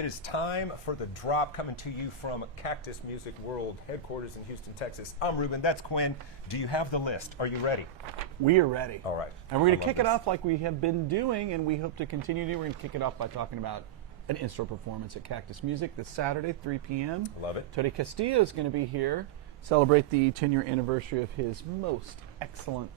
It is time for the drop, coming to you from Cactus Music World headquarters in Houston, Texas. I'm Ruben, that's Quinn. Do you have the list? Are you ready? We are ready. All right. And we're going to kick it off like we have been doing, and we hope to continue to. We're going to kick it off by talking about an in-store performance at Cactus Music this Saturday, 3 p.m. Love it. Tony Castillo is going to be here, celebrate the 10-year anniversary of his most excellent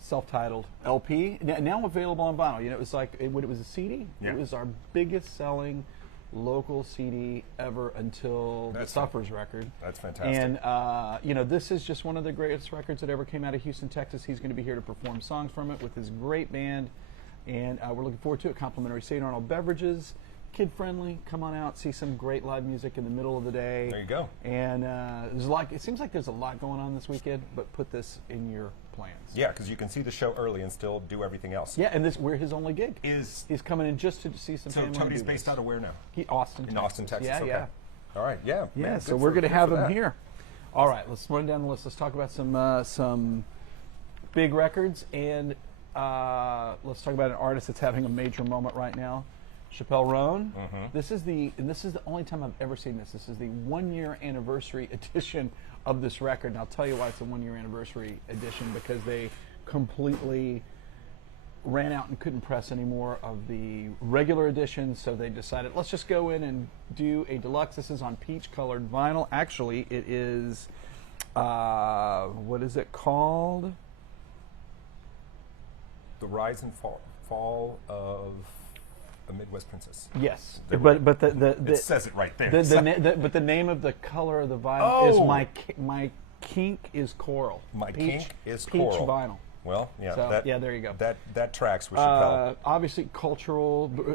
self-titled LP, now available on vinyl. You know, it was like when it was a CD. Yeah. It was our biggest selling local CD ever until the Suffers record. That's fantastic. And you know, this is just one of the greatest records that ever came out of Houston, Texas. He's going to be here to perform songs from it with his great band, and we're looking forward to it. Complimentary St. Arnold beverages, kid-friendly. Come on out, see some great live music in the middle of the day. There you go. And there's a lot. It seems like there's a lot going on this weekend, but put this in your plans. Yeah, because you can see the show early and still do everything else. Yeah, and we're his only gig. He's coming in just to see some. So family Tony's and do based this. out of where now? Austin, In Austin, Texas. Yeah, okay. yeah. All right, yeah. Yeah, Man, so good we're for- going to good have for him that. here. All right, let's run down the list. Let's talk about some big records, and let's talk about an artist that's having a major moment right now, Chappelle Roan. Mm-hmm. This is the only time I've ever seen this. This is the 1-year anniversary edition of this record, and I'll tell you why it's a 1-year anniversary edition, because they completely ran out and couldn't press any more of the regular edition, so they decided, let's just go in and do a deluxe. This is on peach-colored vinyl. Actually, it is, what is it called? The Rise and Fall of the Midwest Princess. Yes, There but we the It says it right there. but the name of the color of the vinyl is Oh! my kink is coral. My Peach- kink is peach coral. vinyl. Well, yeah, So, yeah, there you go. That tracks with Chappelle. Obviously,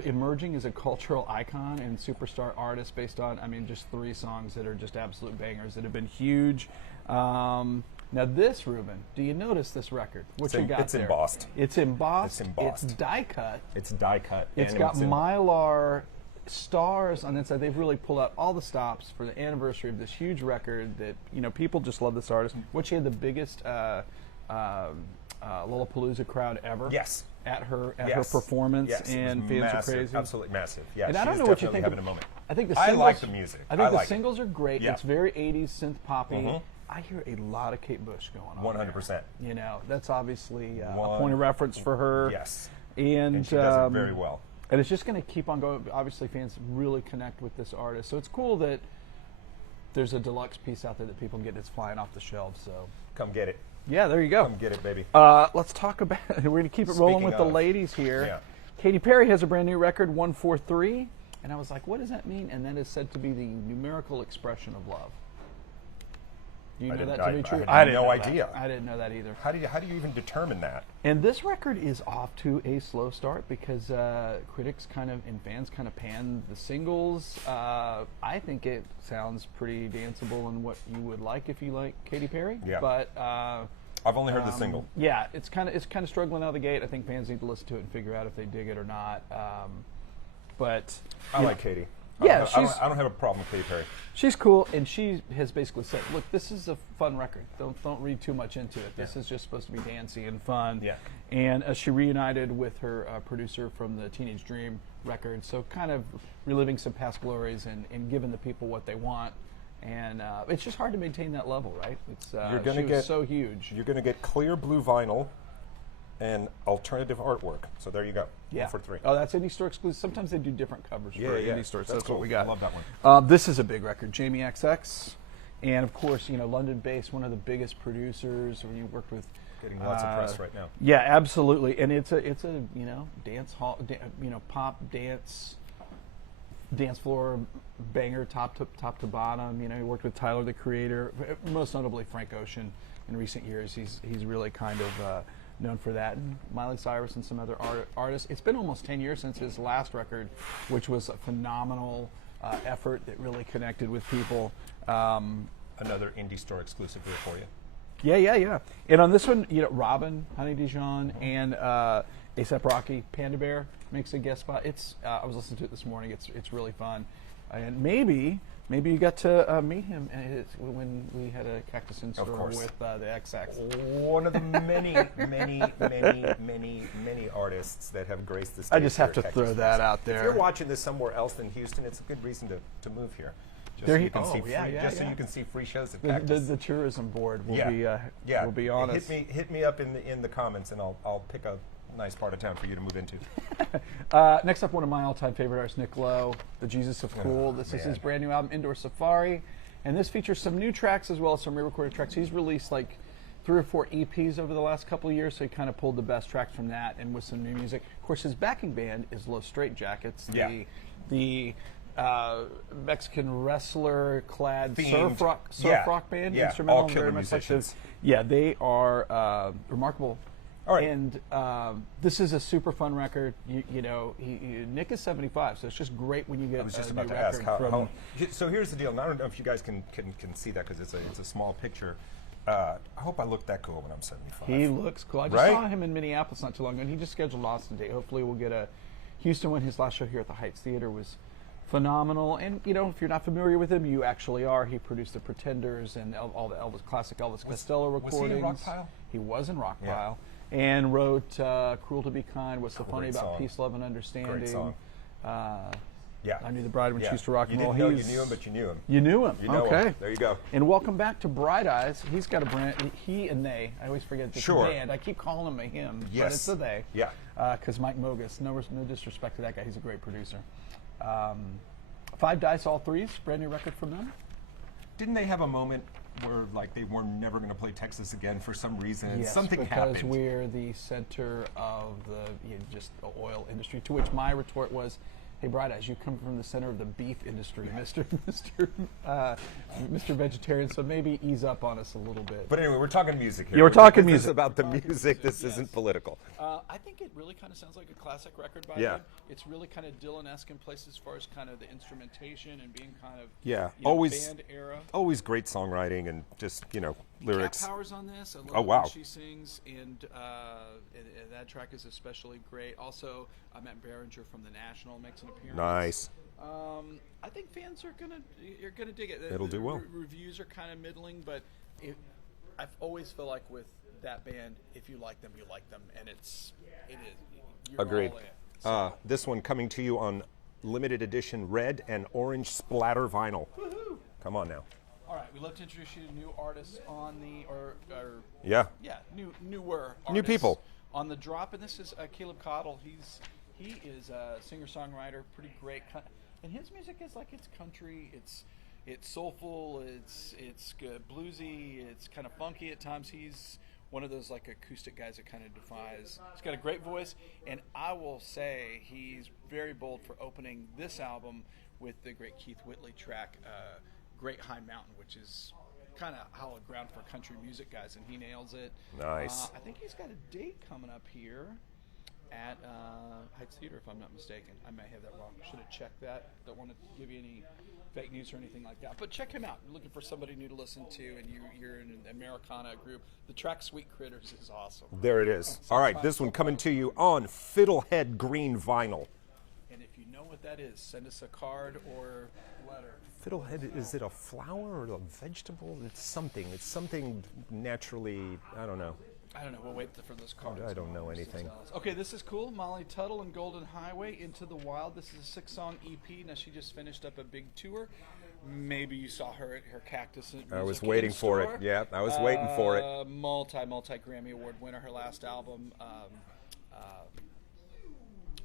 emerging as a cultural icon and superstar artist based on, I mean, just 3 songs that are just absolute bangers that have been huge. Now this, Ruben, do you notice this record? What you got It's there? embossed. It's embossed. It's embossed. It's die cut. It's die cut. It's and got in- Mylar stars on the inside. They've really pulled out all the stops for the anniversary of this huge record that, you know, people just love this artist. Which had the biggest Lollapalooza crowd ever. Yes. At her Yes. performance, Yes, it and was fans massive, are crazy. Absolutely massive. Yeah, And I don't she's know what you definitely think having of a moment. I think the I singles, like the music. I think the like it. singles are great. Yeah. It's very 80s synth poppy. Mhm. I hear a lot of Kate Bush going on. 100%. There. You know, that's obviously a 100%. point of reference for her. Yes. And she does it very well. And it's just going to keep on going. Obviously, fans really connect with this artist. So it's cool that there's a deluxe piece out there that people can get that's flying off the shelves. So Come get it. yeah, there you go. Come get it, baby. Let's talk about. We're going to keep it rolling Speaking with the of, ladies here. yeah. Katy Perry has a brand new record, 143, and I was like, what does that mean? And that is said to be the numerical expression of love. Do you know that to be true? I had didn't no know that. idea. I didn't know that either. How do you even determine that? And this record is off to a slow start because critics kind of and fans kind of panned the singles. I think it sounds pretty danceable and what you would like if you like Katy Perry. Yeah. But I've only heard the single. yeah, it's kind of struggling out of the gate. I think fans need to listen to it and figure out if they dig it or not. But I like Katy. Yeah, I don't have a problem with Katy Perry. she's cool, and she has basically said, "Look, this is a fun record. Don't read too much into it. This is just supposed to be dancey and fun." Yeah. And she reunited with her producer from the Teenage Dream record, so kind of reliving some past glories and giving the people what they want. And it's just hard to maintain that level, right? It's she was so huge. You're going to get clear blue vinyl and alternative artwork. So there you go. Yeah. 143. Oh, that's indie store exclusive. Sometimes they do different covers for indie stores. So that's cool. what we got. I love that one. This is a big record, Jamie XX, and of course, you know, London-based, one of the biggest producers. When you worked with, Getting lots of press right now. yeah, absolutely, and it's a you know dance hall, pop dance floor banger, top to bottom. You know, he worked with Tyler the Creator, most notably Frank Ocean. In recent years, he's really kind of known for that, and Miley Cyrus and some other artists. It's been almost 10 years since his last record, which was a phenomenal effort that really connected with people. Another indie store exclusive here for you. Yeah. And on this one, you know, Robin, Honey Dijon, and A$AP Rocky, Panda Bear makes a guest spot. It's I was listening to it this morning. It's really fun, and maybe maybe you got to meet him when we had a Cactus in store course. with the XX. One of the many, many artists that have graced the stage. I just have here to at throw Cactus that Music. out If there. you're watching this somewhere else than Houston, it's a good reason to move here. Just There so you you can go. see Oh, yeah, free, yeah, just so yeah. you can see free shows at The Cactus. the tourism board will Yeah. be honest. Hit me up in the comments, and I'll pick a nice part of town for you to move into. Next up, one of my all-time favorite artists, Nick Lowe, the Jesus of Cool. This is his brand new album, Indoor Safari, and this features some new tracks as well as some re-recorded tracks. He's released like 3 or 4 EPs over the last couple of years, so he kind of pulled the best tracks from that and with some new music. Of course, his backing band is Los Straitjackets, the Mexican wrestler-clad surf rock band, instrumental, all killer very much like musicians. they are remarkable. All right. And this is a super fun record. Nick is 75, so it's just great when you get I was just a about new to ask record from. So here's the deal. And I don't know if you guys can see that because it's a small picture. I hope I look that cool when I'm 75. He looks cool. I just saw him in Minneapolis not too long ago, and he just scheduled an Austin date. Hopefully we'll get a Houston one. His last show here at the Heights Theater was phenomenal. And, if you're not familiar with him, you actually are. He produced The Pretenders and all the classic Elvis Costello recordings. Was he in Rockpile? He was in Rockpile. And wrote Cruel to Be Kind, What's So Funny About Peace, Love, and Understanding. Great song. I Knew the Bride When She Used to Rock and You Roll. didn't know you knew him, but you knew him. You knew him. You know okay. him. There you go. And welcome back to Bright Eyes. He's got a brand. He and they. I always forget it's a band. I keep calling him a him, but it's a they. Yeah. Because Mike Mogus. No disrespect to that guy. He's a great producer. 5 Dice, All Threes. Brand new record from them. Didn't they have a moment where like they were never going to play Texas again for some reason? Yes, Something happened. because we're the center of the the oil industry. To which my retort was, "Hey, Bright Eyes, you come from the center of the beef industry, Mr. Vegetarian. So maybe ease up on us a little bit." But anyway, we're talking music here. Yeah, we're talking This is music. about the music. This isn't political. I think it really kind of sounds like a classic record by them. It's really kind of Dylan-esque in places as far as kind of the instrumentation and being kind of always band era. Always great songwriting and just lyrics. Cat Power's on this. I love Oh, wow. when she sings, and that track is especially great. Also, Matt Berenger from The National makes an appearance. Nice. I think fans are gonna dig it. It'll do well. Reviews are kind of middling, but I've always feel like with that band, if you like them, you like them, and it is. You're Agreed. all in. So, This one coming to you on limited edition red and orange splatter vinyl. woohoo! Come on now. All right, we'd love to introduce you to new artists on the newer artists New people on the drop, and this is Caleb Cottle. He is a singer-songwriter, pretty great, and his music is like it's country, it's soulful, it's bluesy, it's kind of funky at times. He's one of those like acoustic guys that kind of defies. He's got a great voice, and I will say he's very bold for opening this album with the great Keith Whitley track, Great High Mountain, which is kind of hallowed ground for country music guys, and he nails it. Nice. I think he's got a date coming up here at Heights Theater, if I'm not mistaken. I may have that wrong. Should have checked that. Don't want to give you any fake news or anything like that. But check him out. You're looking for somebody new to listen to, and you're in an Americana group. The track Sweet Critters is awesome. There it is. All right, this one coming to you on Fiddlehead Green vinyl. And if you know what that is, send us a card or letter. Fiddlehead, is it a flower or a vegetable? It's something. It's something naturally, I don't know. I don't know. We'll wait for those cards. I don't know anything. Okay, this is cool. Molly Tuttle and Golden Highway, Into the Wild. This is a 6-song EP. Now, she just finished up a big tour. Maybe you saw her at her Cactus. I was waiting for it. Yeah, I was waiting for it. Multi Grammy Award winner. Her last album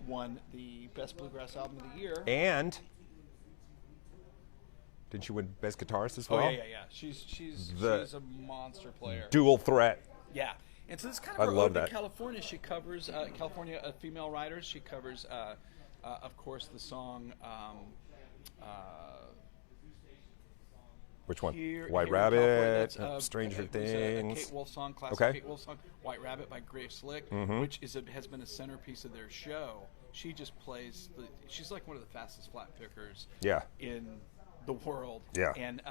won the Best Bluegrass Album of the Year. And did she win Best Guitarist as well? Oh, yeah. She's a monster player. Dual threat. Yeah. And so this is kind of her love ode to that. California. She covers California female writers. She covers, of course, the song. Which one? Here White in Rabbit, California, Stranger it was a Things. Kate Wolf song, classic Okay. Kate Wolf song, White Rabbit by Grace Slick, which has been a centerpiece of their show. She just plays. She's like one of the fastest flat pickers. Yeah. In the world. Yeah. And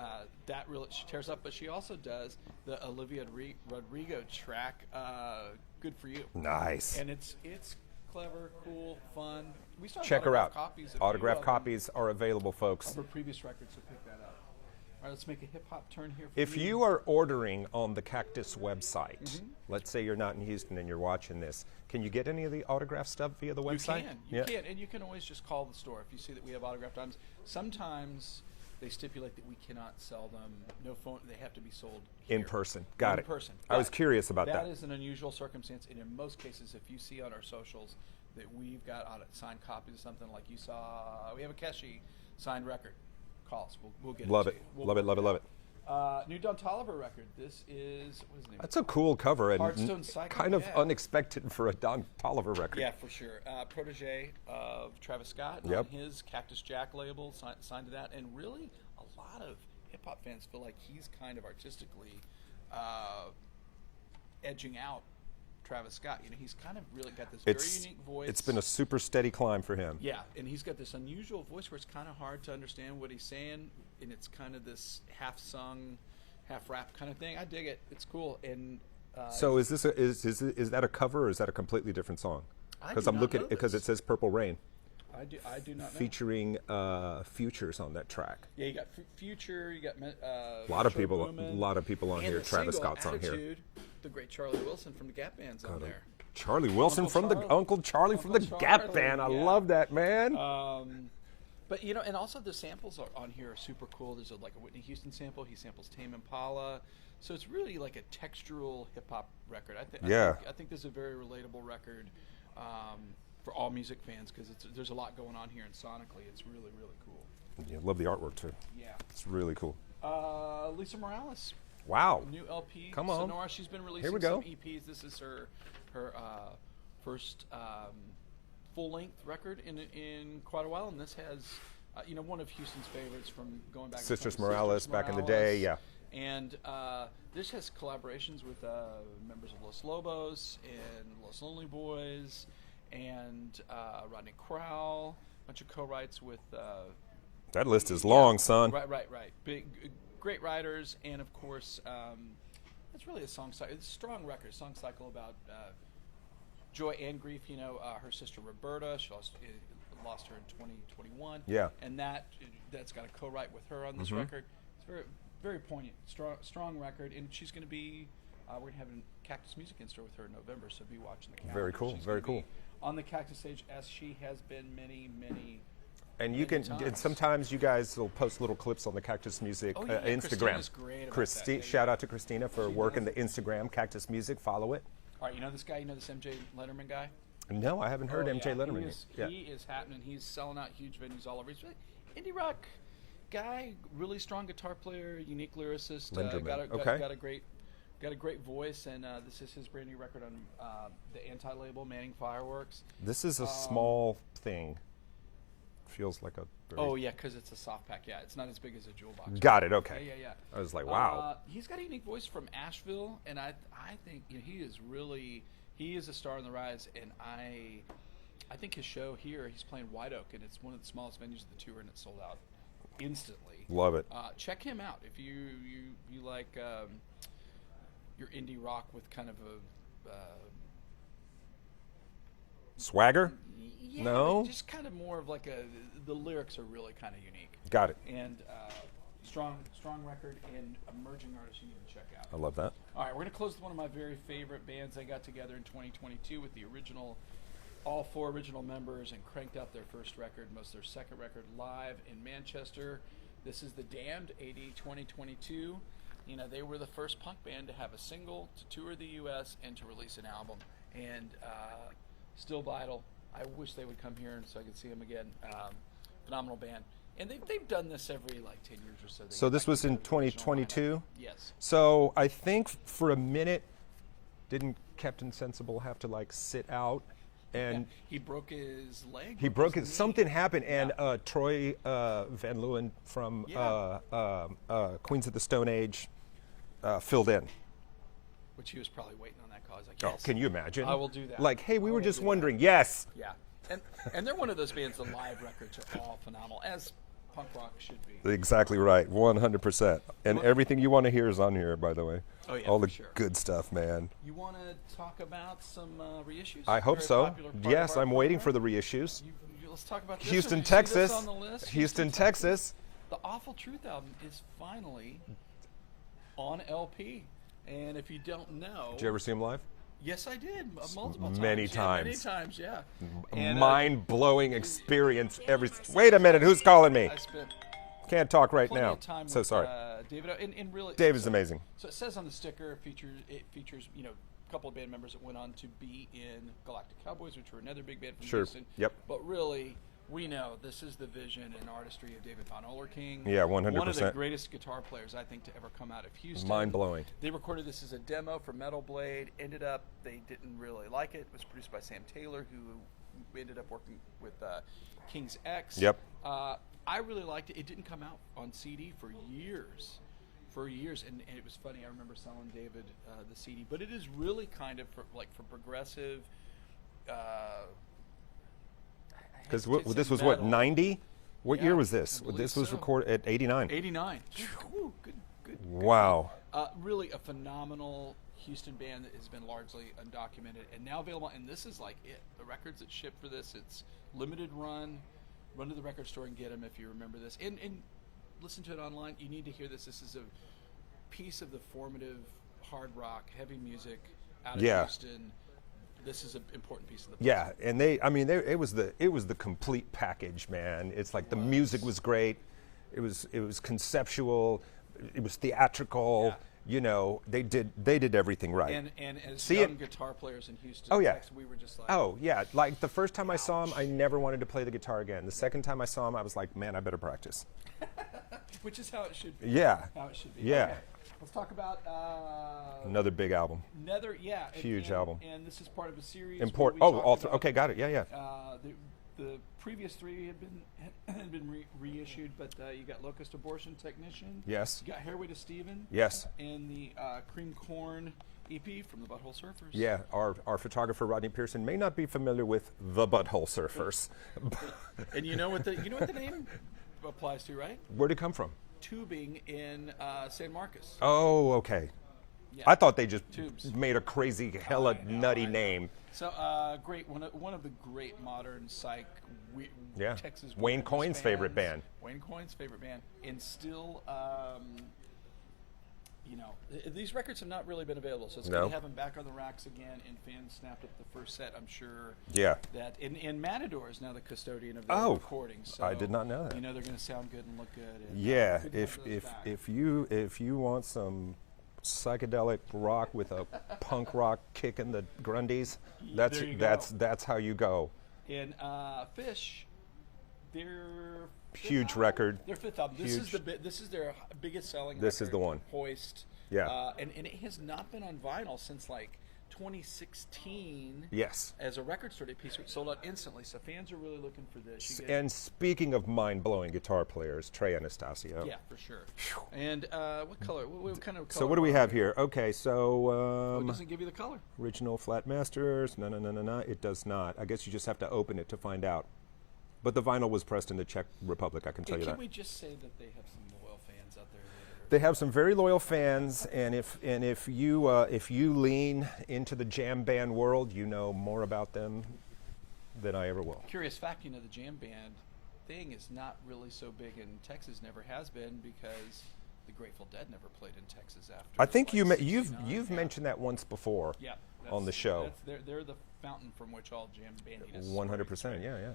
that really she tears up. But she also does the Olivia Rodrigo track, "Good for You." Nice. And it's clever, cool, fun. We still have Check her out. autographed copies. Autographed copies are available, folks. Of her previous records, so pick that up. All right, let's make a hip hop turn here. For If you are ordering on the Cactus website, let's say you're not in Houston and you're watching this, can you get any of the autograph stuff via the website? You can, and you can always just call the store if you see that we have autographed items. Sometimes they stipulate that we cannot sell them. No phone; they have to be sold here. In person. Got it. In person. I was curious about that. That is an unusual circumstance, and in most cases, if you see on our socials that we've got signed copies of something like you saw, we have a Keshe signed record. Call us. We'll get Love it. it. To you. We'll Love it. Love it. Love it. New Don Toliver record. This is what is the name? That's a cool cover and Heartstone Cycle, kind of yeah. unexpected for a Don Toliver record. Yeah, for sure. Protege of Travis Scott on Yep. his Cactus Jack label, signed to that, and really a lot of hip hop fans feel like he's kind of artistically edging out Travis Scott. You know, he's kind of really got this very unique voice. It's been a super steady climb for him. Yeah, and he's got this unusual voice where it's kind of hard to understand what he's saying, and it's kind of this half-sung, half-rap kind of thing. I dig it. It's cool. And So is this is that a cover or is that a completely different song? I Because do I'm not looking know because this. it says Purple Rain, I do not know. featuring Futures on that track. Yeah, you got Future, you got A lot of people on and here. the Travis single, Scott's on here. Attitude, the great Charlie Wilson from the Gap Band's on there. Charlie Wilson Uncle from Charlie. the Uncle Charlie from the Uncle Gap Charlie, Band. I yeah. love that, man. But you know, and also the samples on here are super cool. There's like a Whitney Houston sample. He samples Tame Impala, so it's really like a textural hip hop record. I think this is a very relatable record for all music fans because there's a lot going on here, and sonically, it's really cool. Yeah, love the artwork too. Yeah. It's really cool. Lisa Morales. Wow. New LP. Come on. Sonora. She's been releasing Here we go. some EPs. This is her first full-length record in quite a while, and this has one of Houston's favorites from going back. Sisters to Morales back in the day, yeah. And this has collaborations with members of Los Lobos and Los Lonely Boys and Rodney Crowell. A bunch of co-writes with. That list is long, son. Right. Great writers, and of course, it's really a song cycle. It's a strong record, song cycle about joy and grief. You know, her sister Roberta, she lost her in 2021. Yeah. And that's got a co-write with her on this record. It's very, very poignant, strong record, and she's going to be. We're going to have a Cactus Music in store with her in November, so be watching the calendar. Very cool. She's Very gonna cool. be on the Cactus stage as she has been many. And you can, times. and sometimes you guys will post little clips on the Cactus Music Instagram. Christina's great about that. Yeah, Shout out to Christina for working the Instagram, Cactus Music. Follow it. All right, you know this guy? You know this MJ Letterman guy? No, I haven't heard MJ Letterman yet. He is happening. He's selling out huge venues all over. He's really indie rock guy, really strong guitar player, unique lyricist. Got a great voice, and this is his brand new record on the Anti-label, Manning Fireworks. This is a small thing. Feels like a. Because it's a soft pack. Yeah, it's not as big as a jewel box. Got it. Okay. Yeah. I was like, wow. He's got a unique voice from Asheville, and I think he is a star on the rise. And I think his show here, he's playing White Oak, and it's one of the smallest venues of the tour, and it's sold out instantly. Love it. Check him out if you like your indie rock with kind of a. Swagger? Yeah, No? just kind of more of like the lyrics are really kind of unique. Got it. And strong record and emerging artists you need to check out. I love that. All right, we're going to close with one of my very favorite bands. They got together in 2022 with all four original members and cranked out their first record, their second record live in Manchester. This is The Damned, AD 2022. You know, they were the first punk band to have a single, to tour the U.S., and to release an album. And still vital. I wish they would come here so I could see them again. Phenomenal band. And they've done this every 10 years or so. So this was in 2022? Yes. So I think for a minute, didn't Captain Sensible have to sit out? And he broke his leg. he broke his, knee. something happened, and Troy Van Leeuwen from Queens of the Stone Age filled in. Which he was probably waiting on that call. I was like, Oh, yes, can you imagine? I will do that. Hey, we I were will just do wondering. that. Yes. Yeah. And they're one of those bands, the live records are all phenomenal, as punk rock should be. Exactly right. 100%. And everything you want to hear is on here, by the way. Oh, yeah, all the for sure. good stuff, man. You want to talk about some reissues? I hope Very so. popular part Yes, of our I'm waiting program. for the reissues. Let's talk about this. Houston, Did you see this Texas. on the list? Houston, Texas. the Awful Truth album is finally on LP. And if you don't know, Did you ever see him live? yes, I did multiple times. Many Yeah, times. many times, yeah. A And, mind-blowing experience. Wait a minute, who's calling me? I spent Can't talk right plenty now. of time So with sorry. David. And really, Dave is amazing. So it says on the sticker, it features a couple of band members that went on to be in Galactic Cowboys, which were another big band from Sure. Houston. Yep. But really, we know this is the vision and artistry of David Von King. Yeah, 100%. One of the greatest guitar players, I think, to ever come out of Houston. Mind-blowing. They recorded this as a demo for Metal Blade. Ended up, they didn't really like it. It was produced by Sam Taylor, who ended up working with King's X. Yep. I really liked it. It didn't come out on CD for years. And it was funny. I remember selling David the CD, but it is really kind of for progressive. Because this was what, 90? What year was this? I believe This was so. recorded at 89. 89. Ooh, good. Wow. Really a phenomenal Houston band that has been largely undocumented and now available. And this is like it. The records that ship for this, it's limited run. Run to the record store and get them if you remember this. And listen to it online. You need to hear this. This is a piece of the formative hard rock, heavy music out of Houston. This is an important piece of the puzzle. Yeah, and it was the complete package, man. It's like the music was great. It was conceptual. It was theatrical. Yeah. They did everything right. And as young guitar players in Houston, Oh, yeah. Texas, we were just like, Oh yeah, like the first time I saw him, I never wanted to play the guitar again. The second time I saw him, I was like, man, I better practice. which is how it should be. Yeah. How it should be. Yeah. Okay. Let's talk about Another big album. Huge album. And this is part of a series. Okay, got it. Yeah. The previous three had been reissued, but you got Locust Abortion Technician. Yes. You got Hairway to Steven. Yes. And the Cream Corn EP from the Butthole Surfers. Yeah, our photographer Rodney Pearson may not be familiar with the Butthole Surfers. And you know what the name applies to, right? Where'd it come from? Tubing in San Marcos. Oh, okay. Yeah. I thought they just Tubes. made a crazy, hella nutty name. So great, one of the great modern psych Texas Wayne wilderness Coyne's favorite band. Wayne Coyne's favorite band, and still, these records have not really been available, so it's good to have them back on the racks again. And fans snapped up the first set, I'm sure. Yeah. That and Matador is now the custodian of the recordings. So I did not know that. they're going to sound good and look good. And, Yeah, good to have those back. if you want some psychedelic rock with a punk rock kick in the Grundies, There you go. that's how you go. And Fish, their Huge album, record. Their fifth album. This Huge. This is their biggest selling. This is record, the one. Hoist. Yeah. And it has not been on vinyl since like 2016. Yes. As a record store piece, which sold out instantly. So fans are really looking for this. And speaking of mind-blowing guitar players, Trey Anastasio. Yeah, for sure. And what color? What kind of color? So what do we have here? Okay, so it doesn't give you the color. original flat masters. No. It does not. I guess you just have to open it to find out. But the vinyl was pressed in the Czech Republic. I can tell you that. Can we just say that they have some loyal fans out there? They have some very loyal fans, and if you lean into the jam band world, you know more about them than I ever will. Curious fact, the jam band thing is not really so big in Texas. Never has been because the Grateful Dead never played in Texas after. I think like you've mentioned that once before. Yeah, on the show. They're the fountain from which all jam bandiness. 100%. Yeah.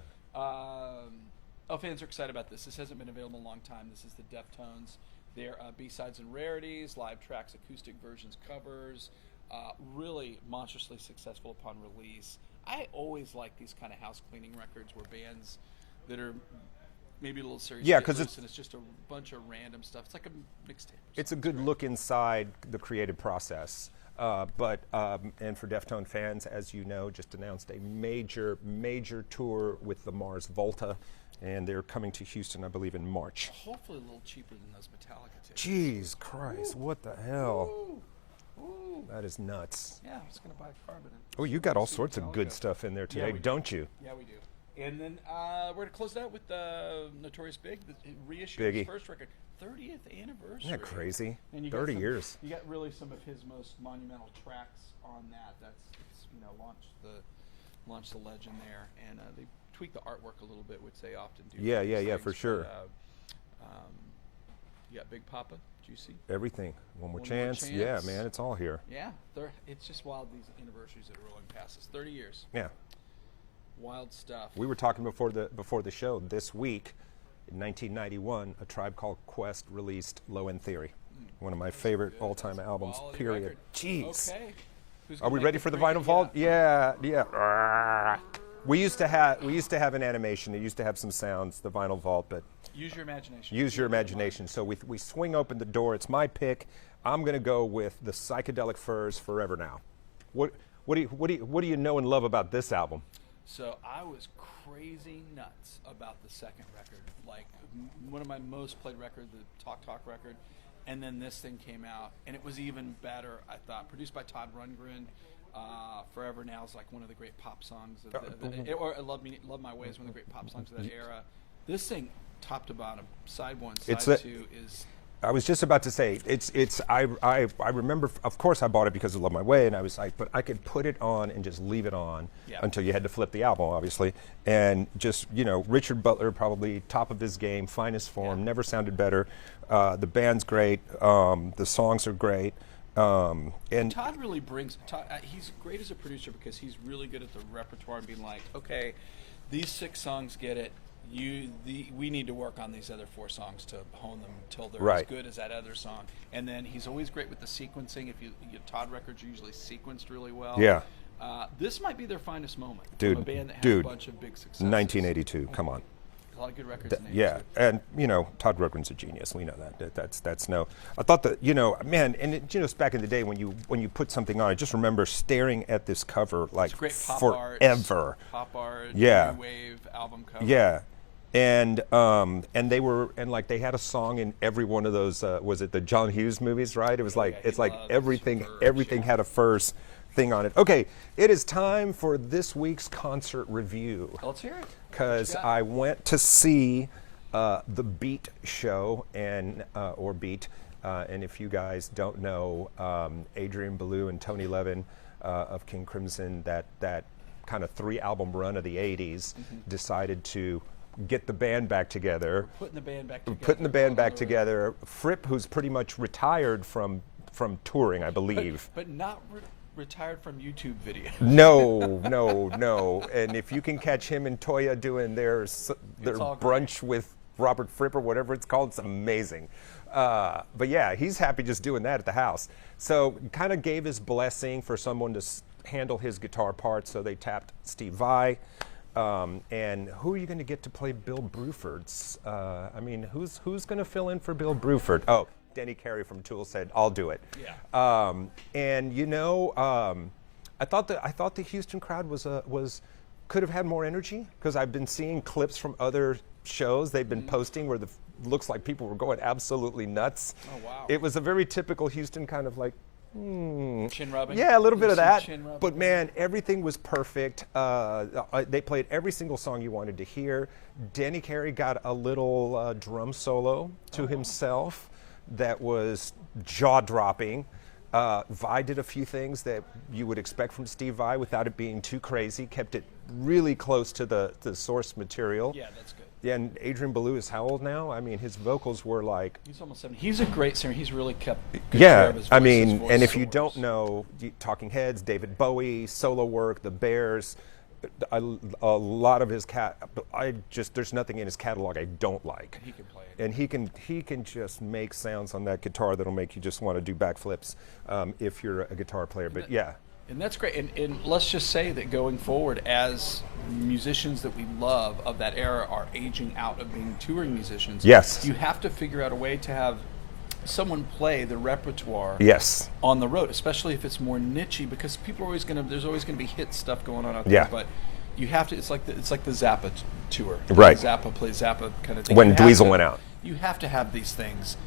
Fans are excited about this. This hasn't been available in a long time. This is the Deftones. Their B-sides and rarities, live tracks, acoustic versions, covers. Really monstrously successful upon release. I always like these kind of house cleaning records where bands that are maybe a little serious. Yeah, because it's just a bunch of random stuff. It's like a mixtape. It's a good look inside the creative process. And for Deftone fans, as you know, just announced a major tour with the Mars Volta, and they're coming to Houston, I believe, in March. Hopefully a little cheaper than those Metallica tickets. Jeez Christ, what the hell? Ooh. That is nuts. Yeah, I'm just going to buy a carbon. Oh, you got all sorts of good stuff in there today, don't you? Yeah, we do. And then we're going to close it out with Notorious Big, the reissue of his first record. 30th anniversary. Isn't that crazy? And 30 years. You got really some of his most monumental tracks on that. It's launched the legend there, and they tweaked the artwork a little bit, which they often do. Yeah, for sure. You got Big Papa, Juicy. Everything. One more More chance. Chance. Yeah, man, it's all here. Yeah, it's just wild, these anniversaries that are rolling past us. 30 years. Yeah. Wild stuff. We were talking before the show this week. In 1991, A Tribe Called Quest released Low End Theory, one of my favorite all-time albums. Quality Period. record. Jeez. Okay. Who's Are gonna we make ready for the break? vinyl vault? Yeah. We used to have an animation. It used to have some sounds, the vinyl vault, but Use your imagination. use your imagination. So we swing open the door. It's my pick. I'm gonna go with the Psychedelic Furs, Forever Now. What do you know and love about this album? So I was crazy nuts about the second record. Like one of my most played records, the Talk Talk record. And then this thing came out, and it was even better, I thought. Produced by Todd Rundgren. Forever Now is like one of the great pop songs. Or Love My Way is one of the great pop songs of that era. This thing, top to bottom, side one, side two, is... I was just about to say, I remember, of course I bought it because of Love My Way, and I was like, but I could put it on and just leave it on until you had to flip the album, obviously. And just, Richard Butler, probably top of his game, finest form, never sounded better. The band's great, the songs are great. And Todd really brings, he's great as a producer because he's really good at the repertoire and being like, okay, these 6 songs get it. We need to work on these other 4 songs to hone them until they're as good as that other song. And then he's always great with the sequencing. If you Todd records are usually sequenced really well. Yeah. This might be their finest moment. Dude, from a band that had a bunch of big successes. 1982. Come on. A lot of good records. In Yeah, and Todd Rundgren's a genius. We know that. That's no. I thought that man, and it's back in the day when you put something on, I just remember staring at this cover like it's great pop forever. Pop art. Yeah. New wave album cover. Yeah. And they had a song in every one of those. Was it the John Hughes movies? Right. It was everything had a first thing on it. Okay, it is time for this week's concert review. Let's hear it. Because I went to see the Beat show and if you guys don't know, Adrian Belew and Tony Levin of King Crimson, that kind of 3-album run of the '80s, decided to get the band back together. Putting the band back together. Fripp, who's pretty much retired from touring, I believe. But not retired from YouTube video. No. And if you can catch him and Toya doing their brunch with Robert Fripp or whatever it's called, it's amazing. But yeah, he's happy just doing that at the house. So kind of gave his blessing for someone to handle his guitar part, so they tapped Steve Vai. And who are you going to get to play Bill Bruford's? Who's going to fill in for Bill Bruford? Oh, Denny Carey from Tool said, "I'll do it." Yeah. I thought the Houston crowd could have had more energy, because I've been seeing clips from other shows they've been posting where looks like people were going absolutely nuts. Oh wow. It was a very typical Houston kind of like. Chin rubbing? Yeah, a little bit of that. Chin-rubbing. But man, everything was perfect. They played every single song you wanted to hear. Denny Carey got a little drum solo to himself that was jaw-dropping. Vai did a few things that you would expect from Steve Vai without it being too crazy. Kept it really close to the source material. Yeah, that's good. Yeah, and Adrian Belew is how old now? I mean, his vocals were like... He's almost 70. He's a great singer. He's really kept good care of his voice. His voice and if you don't know, Talking Heads, David Bowie, solo work, The Bears, a lot of his there's nothing in his catalog I don't like. He can play it. And he can just make sounds on that guitar that'll make you just want to do backflips if you're a guitar player. But yeah. And that's great. And let's just say that going forward, as musicians that we love of that era are aging out of being touring musicians, yes, you have to figure out a way to have someone play the repertoire on the road, especially if it's more niche-y, because people are always there's always going to be hit stuff going on out there. But you have to, it's like the Zappa tour. Right. Zappa plays Zappa kind of thing. When Dweezil went out. You have to have these things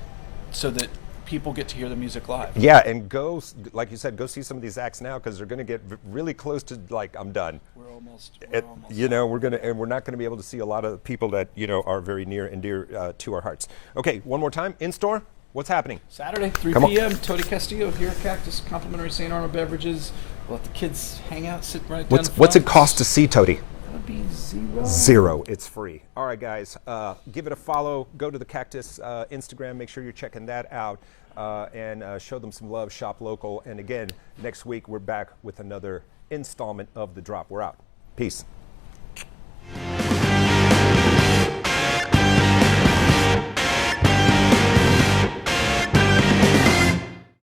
so that people get to hear the music live. Yeah, and go, like you said, go see some of these acts now, because they're going to get really close to like, I'm done. We're almost we're not going to be able to see a lot of people that are very near and dear to our hearts. Okay, one more time. In store, what's happening? Saturday, 3 p.m. Tony Castillo here at Cactus. Complimentary St. Arnold beverages. We'll let the kids hang out, sit right down. What's it cost to see Tody? to be 0. 0. It's free. All right, guys. Give it a follow. Go to the Cactus Instagram. Make sure you're checking that out. And show them some love. Shop local. And again, next week we're back with another installment of The Drop. We're out. Peace.